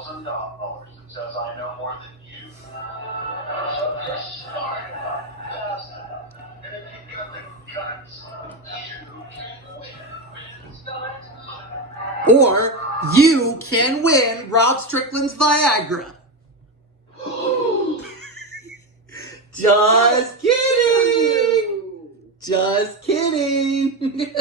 $1,000. It says I know more than you. So you're smart enough, fast enough, and if you've got the guts, you can win. Or you can win Rob Strickland's Viagra. Just kidding. Just kidding.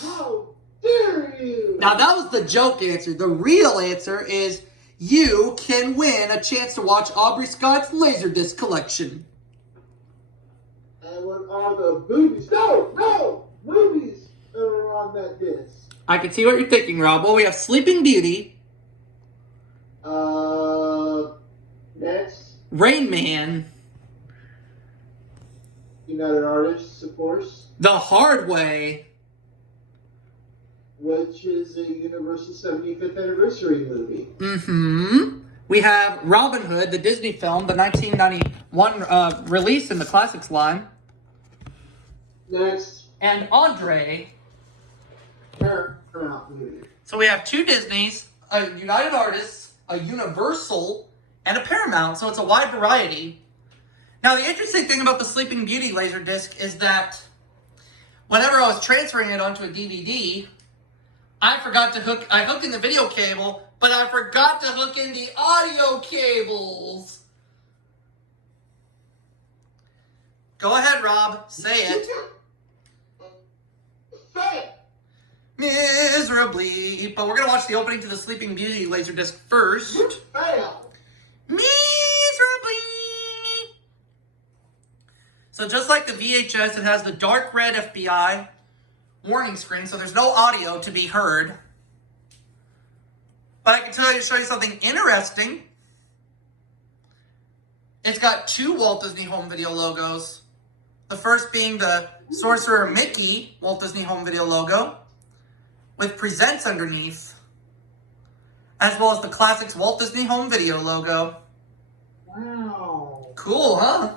How dare you? Now that was the joke answer. The real answer is you can win a chance to watch Aubrey Scott's LaserDisc collection. And what are the movies? No! Movies that are on that disc. I can see what you're thinking, Rob. Well, we have Sleeping Beauty. Next. Rain Man. United Artists, of course. The Hard Way. Which is a Universal 75th Anniversary movie. Mm-hmm. We have Robin Hood, the Disney film, the 1991 release in the Classics line. Next. And Andre. Paramount movie. So we have two Disneys, a United Artists, a Universal, and a Paramount. So it's a wide variety. Now, the interesting thing about the Sleeping Beauty LaserDisc is that whenever I was transferring it onto a DVD, I hooked in the video cable, but I forgot to hook in the audio cables. Go ahead, Rob. Say it. Say it. Miserably. But we're going to watch the opening to the Sleeping Beauty LaserDisc first. Fail. Miserably. So just like the VHS, it has the dark red FBI warning screen, so there's no audio to be heard. But I can show you something interesting. It's got two Walt Disney Home Video logos. The first being the Sorcerer Mickey Walt Disney Home Video logo with Presents underneath, as well as the Classics Walt Disney Home Video logo. Wow. Cool, huh?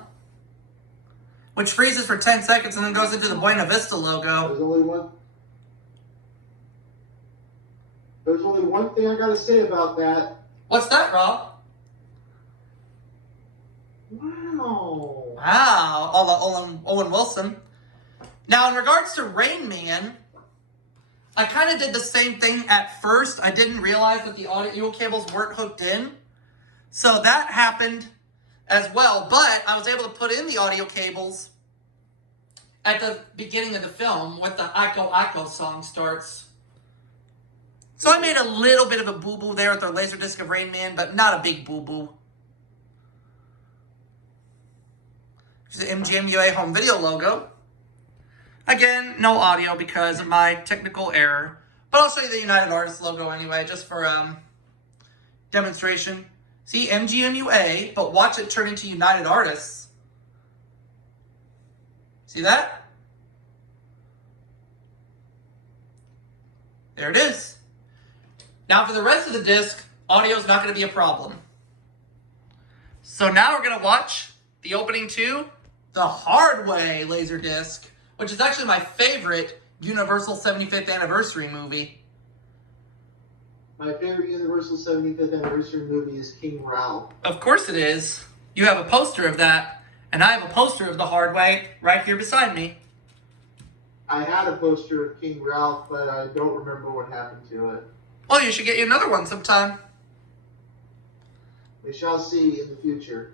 Which freezes for 10 seconds and then goes into the Buena Vista logo. There's only one thing I gotta say about that. What's that, Rob? Wow. Wow, Owen Wilson. Now, in regards to Rain Man, I kind of did the same thing at first. I didn't realize that the audio cables weren't hooked in. So that happened as well. But I was able to put in the audio cables at the beginning of the film when the Iko Iko song starts. So I made a little bit of a boo-boo there with the LaserDisc of Rain Man, but not a big boo-boo. The MGMUA home video logo. Again, no audio because of my technical error. But I'll show you the United Artists logo anyway, just for demonstration. See, MGMUA, but watch it turn into United Artists. See that? There it is. Now for the rest of the disc, audio is not going to be a problem. So now we're going to watch the opening to The Hard Way LaserDisc, which is actually my favorite Universal 75th Anniversary movie. My favorite Universal 75th Anniversary movie is King Ralph. Of course it is. You have a poster of that, and I have a poster of The Hard Way right here beside me. I had a poster of King Ralph, but I don't remember what happened to it. Well, you should get you another one sometime. We shall see in the future.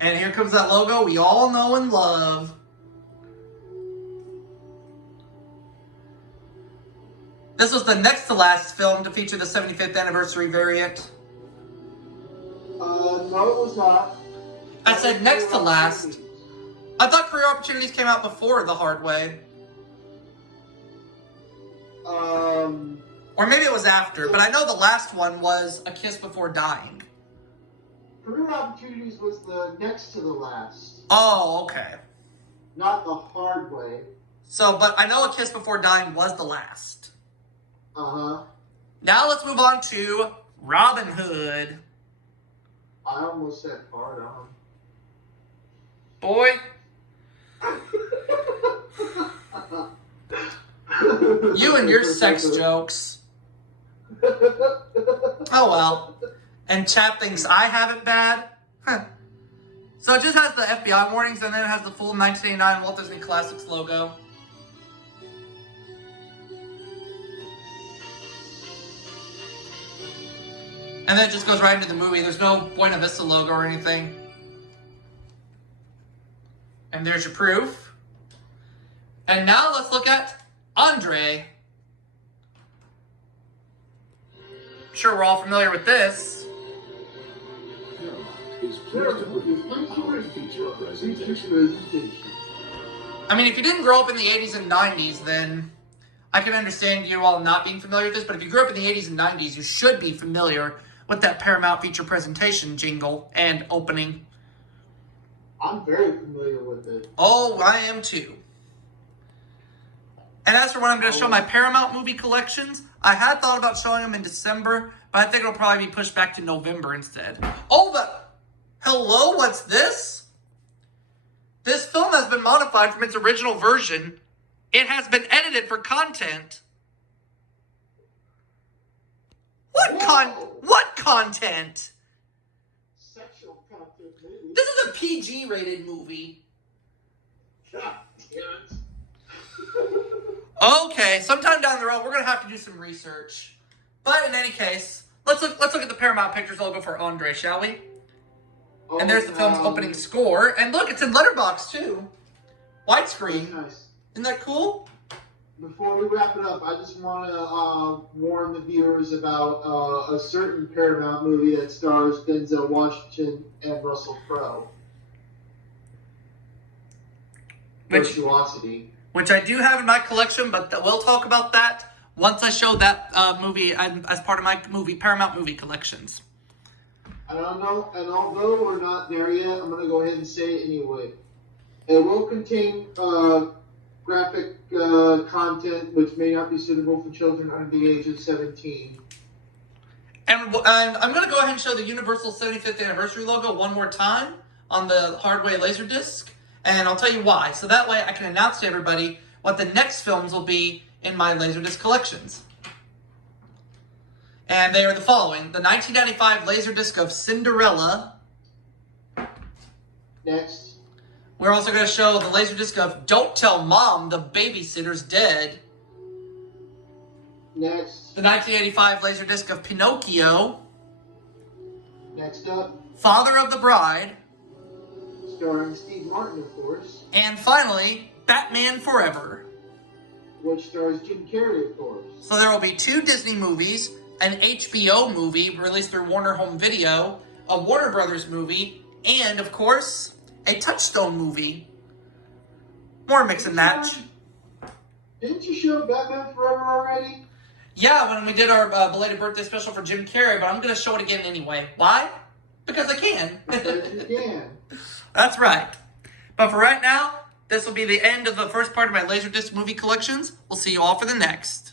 And here comes that logo we all know and love. This was the next to last film to feature the 75th anniversary variant. No, it was not. I said next to last. I thought Career Opportunities came out before The Hard Way. Or maybe it was after, but I know the last one was A Kiss Before Dying. Career Opportunities was the next to the last. Oh, okay. Not The Hard Way. So, but I know A Kiss Before Dying was the last. Uh-huh. Now let's move on to Robin Hood. I almost said hard on. Boy. You and your sex jokes. Oh well. And chat thinks I have it bad. Huh. So it just has the FBI warnings, and then it has the full 1989 Walt Disney Classics logo. And then it just goes right into the movie. There's no Buena Vista logo or anything. And there's your proof. And now let's look at Andre. I'm sure we're all familiar with this. I mean, if you didn't grow up in the 80s and 90s, then I can understand you all not being familiar with this. But if you grew up in the 80s and 90s, you should be familiar with that Paramount feature presentation jingle and opening. I'm very familiar with it. Oh, I am too. And as for when I'm going to show my Paramount movie collections, I had thought about showing them in December, but I think it'll probably be pushed back to November instead. Oh, but hello, what's this? This film has been modified from its original version. It has been edited for content. What content? Sexual content, maybe. This is a PG-rated movie. God damn it. Okay, sometime down the road, we're gonna have to do some research. But in any case, let's look at the Paramount Pictures logo for Andre, shall we? And there's the film's opening score. And look, it's in letterbox too. Widescreen. Nice. Isn't that cool? Before we wrap it up, I just want to warn the viewers about a certain Paramount movie that stars Denzel Washington and Russell Crowe. Virtuosity. Which I do have in my collection, but we'll talk about that once I show that movie as part of my Paramount movie collections. I don't know, and although we're not there yet, I'm going to go ahead and say it anyway. It will contain graphic content which may not be suitable for children under the age of 17. And I'm going to go ahead and show the Universal 75th Anniversary logo one more time on the Hardway LaserDisc, and I'll tell you why. So that way I can announce to everybody what the next films will be in my LaserDisc collections. And they are the following. The 1995 LaserDisc of Cinderella. Next. We're also going to show the LaserDisc of Don't Tell Mom the Babysitter's Dead. Next. The 1985 LaserDisc of Pinocchio. Next up. Father of the Bride. Starring Steve Martin, of course. And finally, Batman Forever. Which stars Jim Carrey, of course. So there will be 2 Disney movies, an HBO movie released through Warner Home Video, a Warner Brothers movie, and, of course, a Touchstone movie. More mix and match. Didn't you show Batman Forever already? Yeah, when we did our belated birthday special for Jim Carrey, but I'm going to show it again anyway. Why? Because I can. Because you can. That's right. But for right now, this will be the end of the first part of my LaserDisc movie collections. We'll see you all for the next.